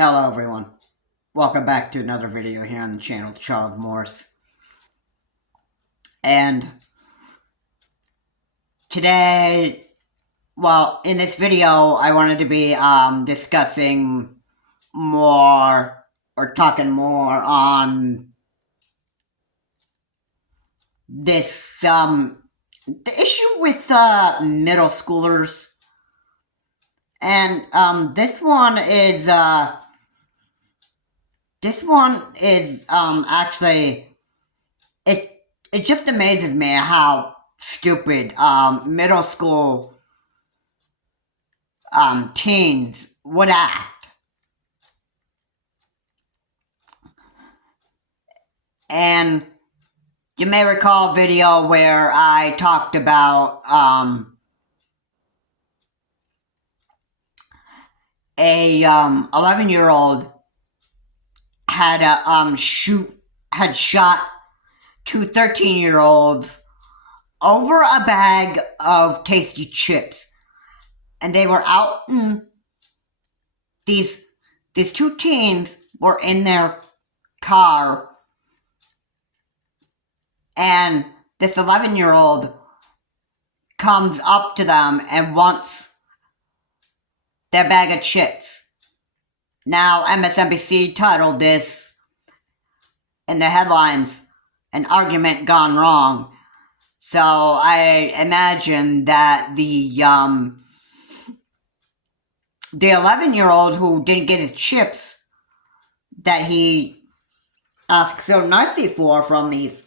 Hello everyone, welcome back to another video here on the channel, Charles Morris. And today, in this video, I wanted to be discussing more, or talking more on this, the issue with middle schoolers. And this one is actually, it just amazes me how stupid middle school teens would act. And you may recall a video where I talked about a 11-year-old had shot two 13-year-olds over a bag of tasty chips, and they were out in these two teens were in their car, and this 11-year-old comes up to them and wants their bag of chips. Now, MSNBC titled this in the headlines, "An Argument Gone Wrong." So I imagine that the 11-year-old who didn't get his chips that he asked so nicely for from these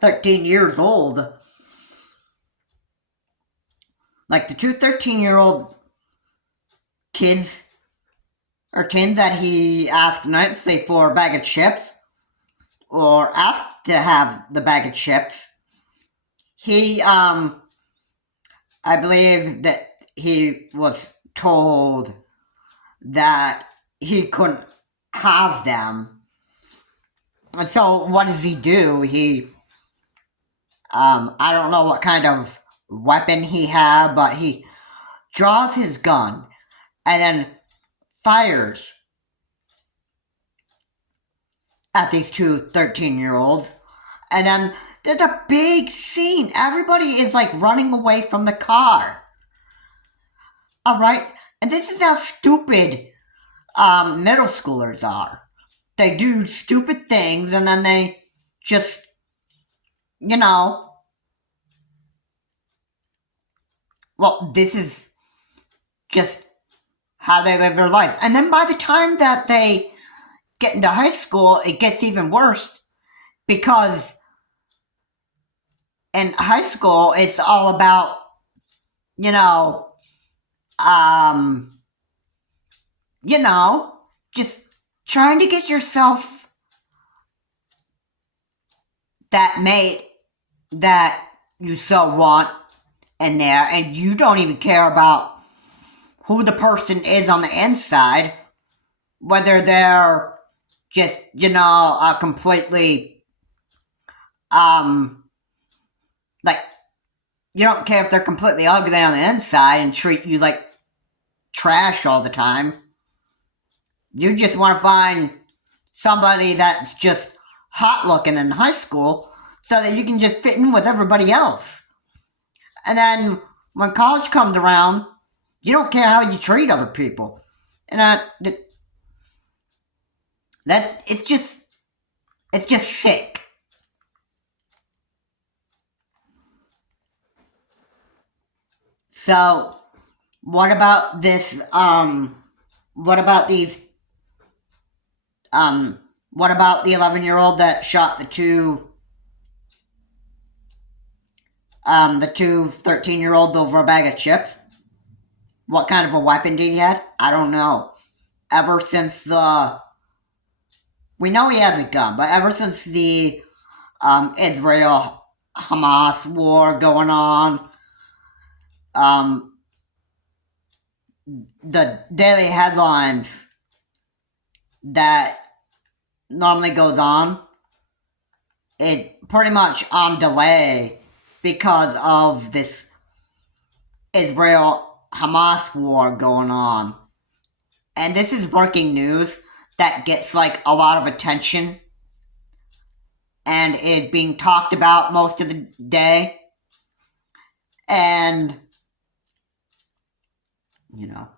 13 years old. Like the two 13-year-old kids or teens that he asked nicely for a bag of chips, or asked to have the bag of chips, he, I believe that he was told that he couldn't have them. And so what does he do? He, I don't know what kind of weapon he had, but he draws his gun and then fires at these two 13-year-olds. And then there's a big scene. Everybody is like running away from the car. Alright? And this is how stupid middle schoolers are. They do stupid things and then they just, this is just how they live their life. And then by the time that they get into high school, it gets even worse, because in high school, it's all about, just trying to get yourself that mate that you so want in there, and you don't even care about who the person is on the inside, whether they're just, completely, like, you don't care if they're completely ugly on the inside and treat you like trash all the time. You just want to find somebody that's just hot looking in high school so that you can just fit in with everybody else. And then when college comes around, you don't care how you treat other people. And it's just sick. So, what about this, what about the 11-year-old that shot the two 13-year-olds over a bag of chips? What kind of a weapon did he have? I don't know. Ever since we know he has a gun, but ever since the Israel-Hamas war going on, the daily headlines that normally goes on, it pretty much on delay because of this Israel Hamas war going on. And this is breaking news that gets like a lot of attention and is being talked about most of the day. And you know,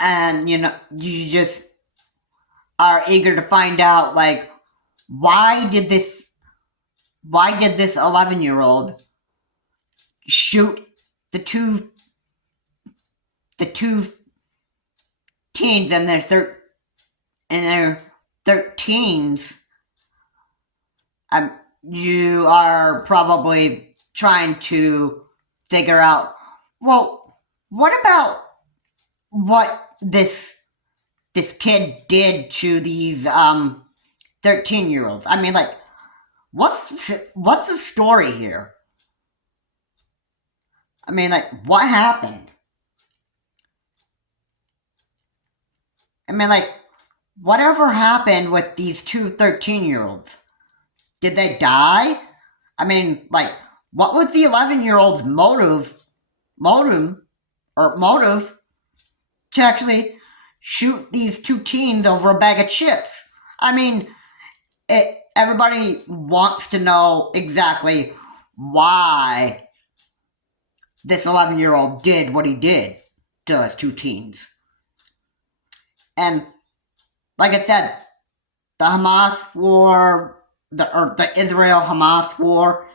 and you just are eager to find out, like, why did this 11-year-old shoot the two teens in their 13s? You are probably trying to figure out, well, what about what this kid did to these 13-year-olds? I mean, like, what's the story here? I mean, like, what happened? I mean, like, whatever happened with these two 13-year-olds? Did they die? I mean, like, what was the 11-year-old's motive to actually shoot these two teens over a bag of chips? I mean, everybody wants to know exactly why this 11-year-old did what he did to those two teens. And like I said, the Hamas war, the Israel-Hamas war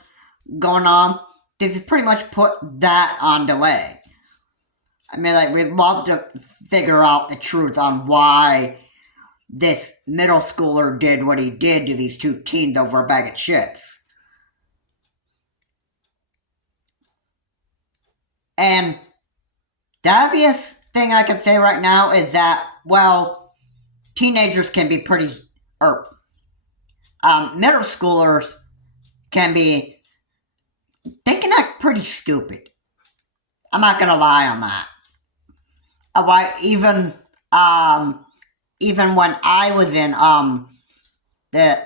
going on, this has pretty much put that on delay. I mean, like, we'd love to figure out the truth on why this middle schooler did what he did to these two teens over a bag of chips. And the obvious thing I can say right now is that, well, teenagers can be pretty, middle schoolers they can act pretty stupid. I'm not gonna lie on that. Even when I was in the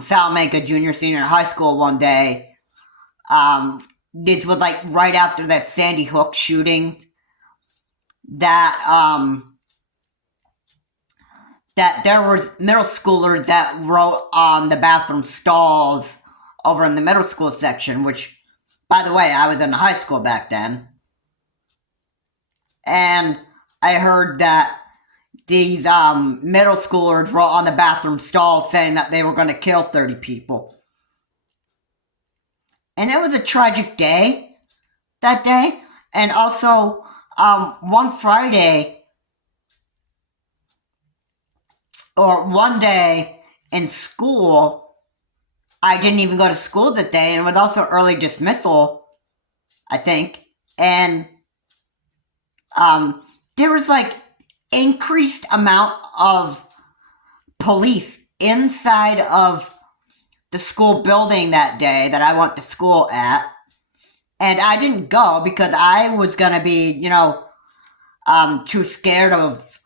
Salamanca Junior Senior High School one day, this was like right after that Sandy Hook shooting, that there were middle schoolers that wrote on the bathroom stalls over in the middle school section, which, by the way, I was in high school back then. And I heard that these middle schoolers wrote on the bathroom stalls saying that they were going to kill 30 people. And it was a tragic day that day. And also, one day in school, I didn't even go to school that day, and it was also early dismissal, I think. And there was like increased amount of police inside of the school building that day that I went to school at. And I didn't go because I was gonna be, too scared of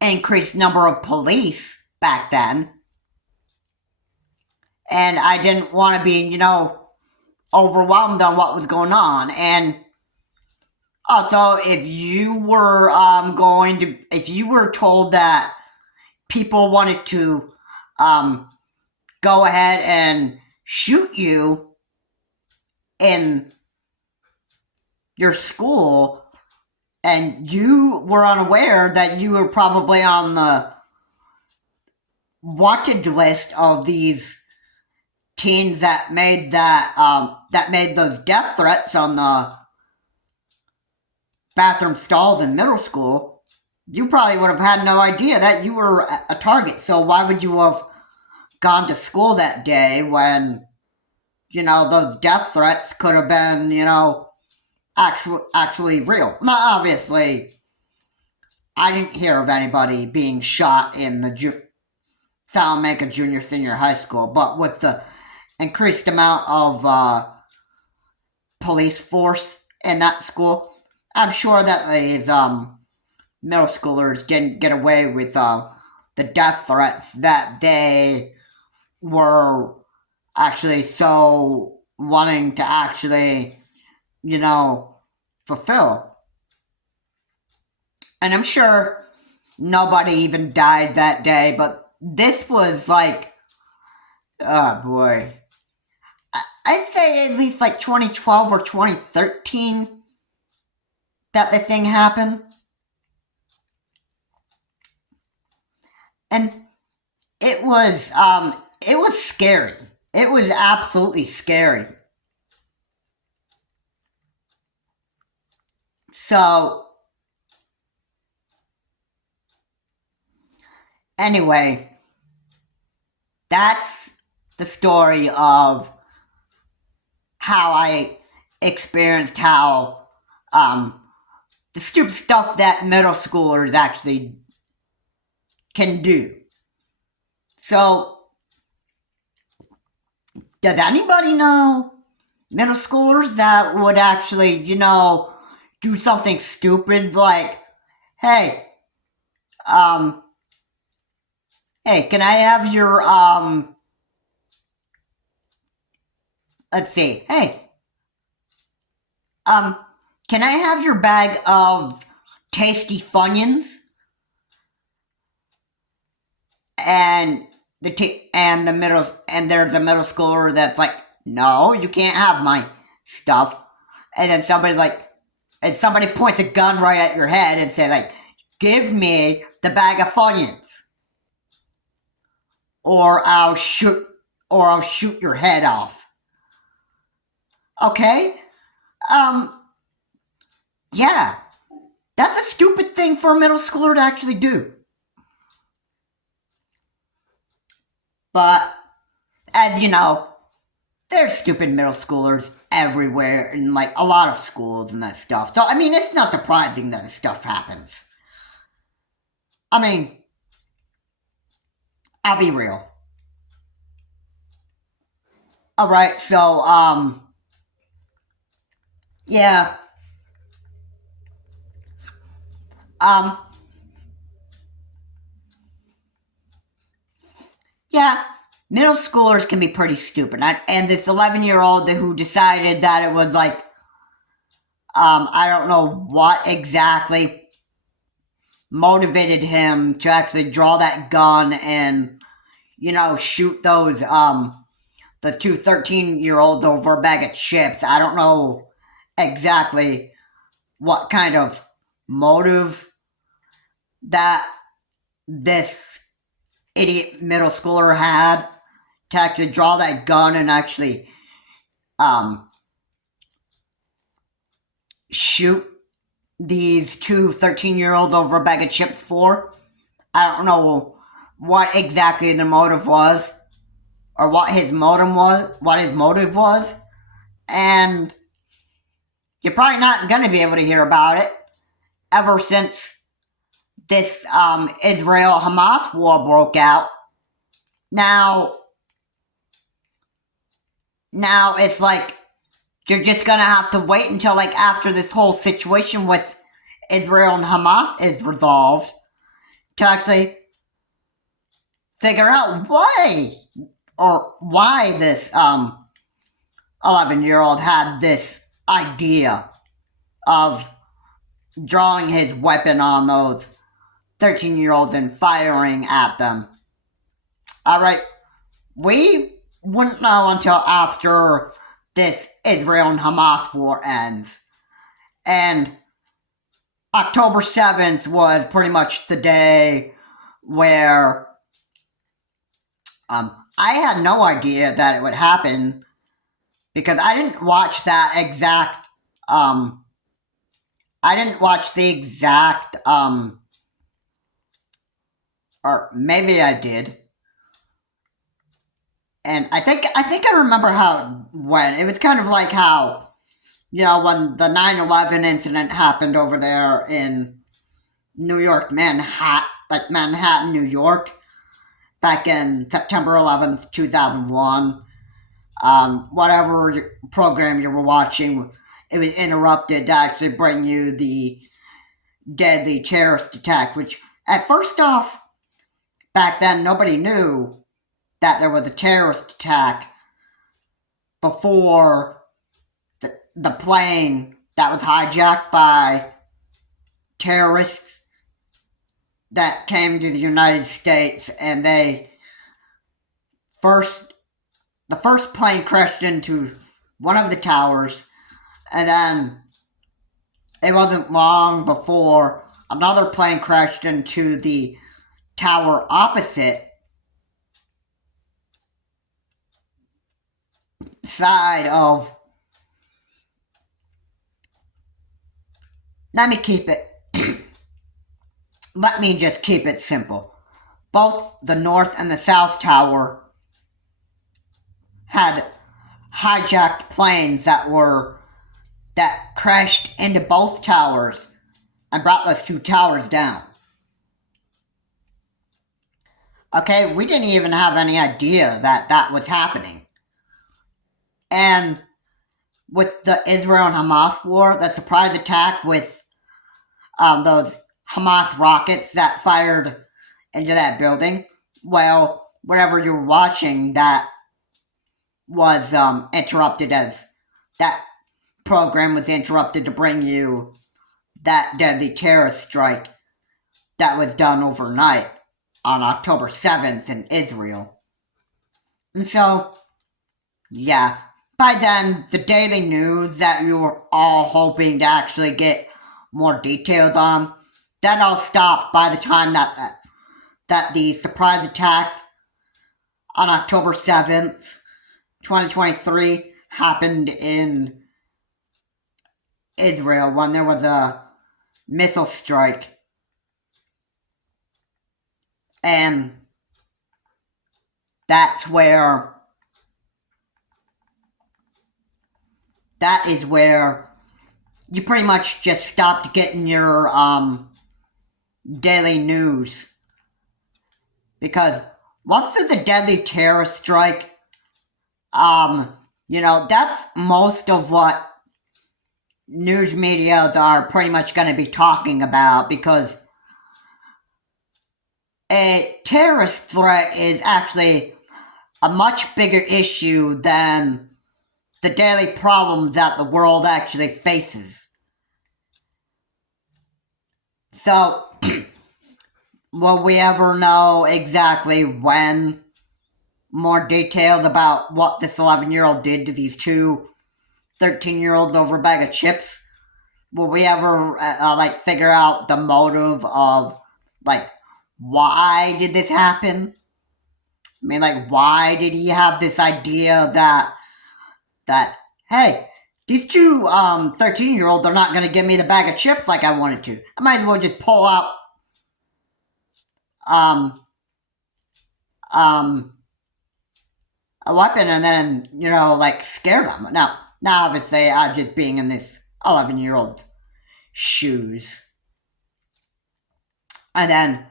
increased number of police back then. And I didn't want to be, overwhelmed on what was going on. And also, if you were told that people wanted to go ahead and shoot you in your school, and you were unaware that you were probably on the wanted list of these teens that made those death threats on the bathroom stalls in middle school, you probably would have had no idea that you were a target. So why would you have gone to school that day when, those death threats could have been, actually real? Now, obviously, I didn't hear of anybody being shot in the Salamanca Junior Senior High School, but with the increased amount of police force in that school, I'm sure that these middle schoolers didn't get away with the death threats that they were actually so wanting to actually, fulfill. And I'm sure nobody even died that day, but this was like, oh boy. I'd say at least like 2012 or 2013 that the thing happened. And it was scary. It was absolutely scary. So, anyway, that's the story of how I experienced how, the stupid stuff that middle schoolers actually can do. So, does anybody know middle schoolers that would actually, do something stupid like, hey, um, hey, can I have your, let's see, hey, can I have your bag of tasty Funyuns? And there's a middle schooler that's like, no, you can't have my stuff. And then somebody points a gun right at your head and say like, give me the bag of Funyuns, or I'll shoot your head off. Okay? Yeah, that's a stupid thing for a middle schooler to actually do. But, as you know, there's stupid middle schoolers everywhere in like a lot of schools and that stuff. So, I mean, it's not surprising that this stuff happens. I mean, I'll be real. Alright, so, yeah. Um, yeah, middle schoolers can be pretty stupid. And this 11-year-old who decided that it was like, I don't know what exactly motivated him to actually draw that gun and, shoot those, the two 13-year-olds over a bag of chips. I don't know exactly what kind of motive that this idiot middle schooler had to actually draw that gun and actually shoot these two 13-year-olds over a bag of chips for. I don't know what exactly the motive was, or what his motive was, and you're probably not going to be able to hear about it ever since this Israel-Hamas war broke out. Now it's like you're just gonna have to wait until like after this whole situation with Israel and Hamas is resolved to actually figure out why this 11-year-old had this idea of drawing his weapon on those 13-year-olds and firing at them. Alright, we wouldn't know until after this Israel and Hamas war ends. And October 7th was pretty much the day where I had no idea that it would happen, because I didn't watch that exact I didn't watch the exact or maybe I did. And I think I remember how it went. It was kind of like how, when the 9/11 incident happened over there in New York, Manhattan, New York, back in September 11th, 2001. Whatever program you were watching, it was interrupted to actually bring you the deadly terrorist attack, which, at first off, back then nobody knew that there was a terrorist attack before the plane that was hijacked by terrorists that came to the United States, and the first plane crashed into one of the towers, and then it wasn't long before another plane crashed into the tower opposite side of... Let me just keep it simple. Both the North and the South Tower had hijacked planes that crashed into both towers and brought those two towers down. Okay, we didn't even have any idea that was happening. And with the Israel and Hamas war, the surprise attack with those Hamas rockets that fired into that building, well, whatever you were watching, that was interrupted, as that program was interrupted to bring you that deadly terrorist strike that was done overnight on October 7th in Israel. And so, yeah, by then, the daily news that we were all hoping to actually get more details on, that all stopped by the time that the surprise attack on October 7th, 2023, happened in Israel when there was a missile strike. And that is where you pretty much just stopped getting your daily news. Because once there's a deadly terrorist strike, that's most of what news media are pretty much going to be talking about, because a terrorist threat is actually a much bigger issue than the daily problems that the world actually faces. So, will we ever know exactly when more details about what this 11-year-old did to these two 13-year-olds over a bag of chips? Will we ever, figure out the motive of, why did this happen? I mean, why did he have this idea that hey, these two 13-year-olds are not going to give me the bag of chips like I wanted to. I might as well just pull out a weapon and then, scare them. Now obviously, I'm just being in this 11-year-old shoes. And then,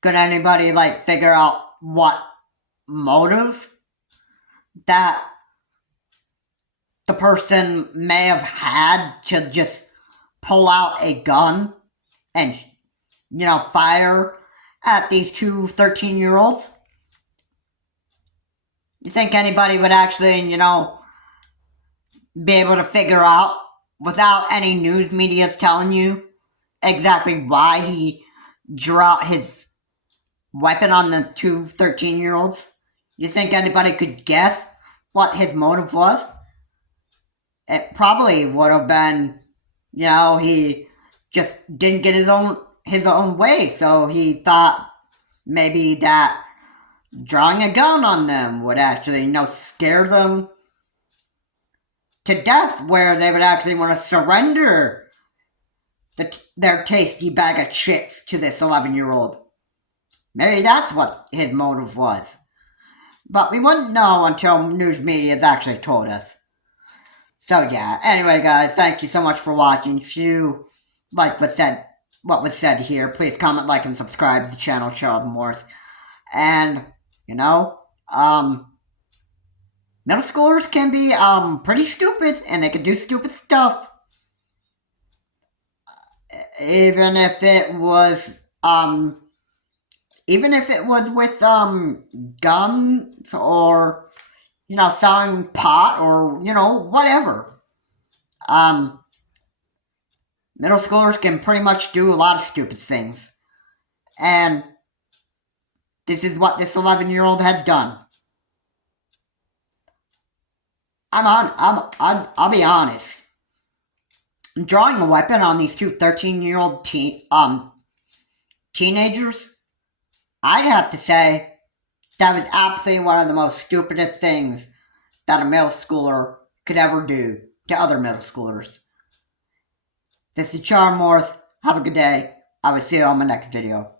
could anybody, figure out what motive that the person may have had to just pull out a gun and, fire at these two 13-year-olds? You think anybody would actually, be able to figure out, without any news media telling you, exactly why he drew out his weapon on the two 13-year-olds? You think anybody could guess what his motive was? It probably would have been, he just didn't get his own way, so he thought maybe that drawing a gun on them would actually, scare them to death, where they would actually want to surrender their tasty bag of chips to this 11-year-old. Maybe that's what his motive was. But we wouldn't know until news media has actually told us. So yeah, anyway guys, thank you so much for watching. If you like what was said here, please comment, like, and subscribe to the channel, Charles Morse. And, middle schoolers can be, pretty stupid, and they can do stupid stuff. Even if it was with, guns, or, selling pot or, whatever. Middle schoolers can pretty much do a lot of stupid things. And this is what this 11-year-old has done. I'll be honest. Drawing a weapon on these two 13-year-old teenagers, I'd have to say that was absolutely one of the most stupidest things that a middle schooler could ever do to other middle schoolers. This is Charm Morris. Have a good day. I will see you on my next video.